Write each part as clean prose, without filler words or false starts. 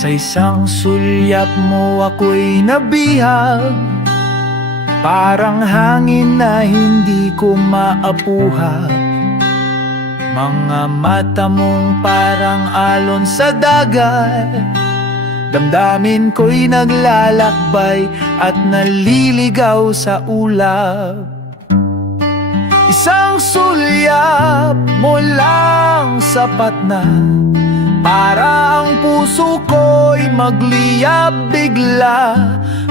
Sa isang sulyap mo ako'y nabihag, parang hangin na hindi ko maapuha. Mga mata mong parang alon sa dagat, damdamin ko'y naglalakbay at naliligaw sa ulap. Isang sulyap mo lang sapat na para ang puso ko'y magliyab bigla.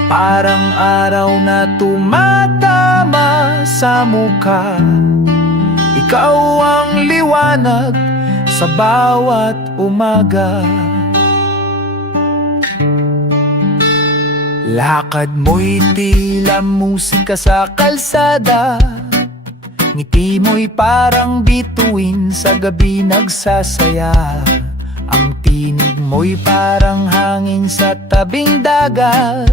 Parang araw na tumatama sa mukha, ikaw ang liwanag sa bawat umaga. Lakad mo'y tila musika sa kalsada, ngiti mo'y parang bituin sa gabi nagsasaya. Ang tinig mo'y parang hangin sa tabing dagat,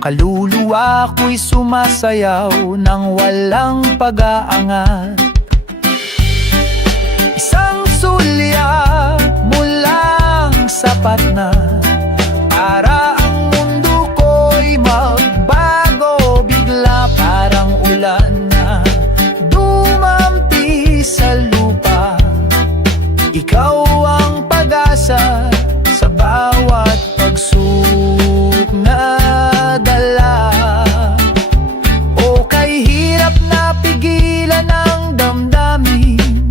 kaluluwa ko'y sumasayaw nang walang pag-aangat. Isang sulyap mo lang sapat na para ang mundo ko'y magbago bigla. Parang ulan na dumampi sa lupa, ikaw ang pag-asa sa bawat pagsubok na dala. O kay hirap na pigilan ang damdamin,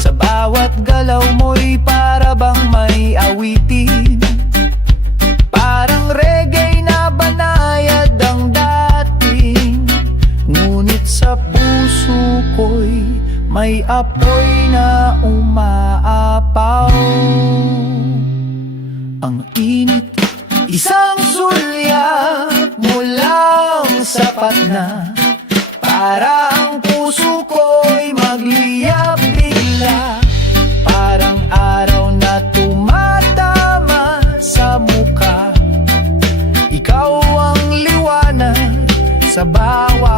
sa bawat galaw mo'y para bang may awitin. Parang reggae na banayad ang dating, ngunit sa puso ko'y may apoy na umaapaw. Ang init, isang sulyap mo lang sapat na para ang puso ko'y magliyab bigla. Parang araw na tumatama sa mukha, ikaw ang liwanag sa bawat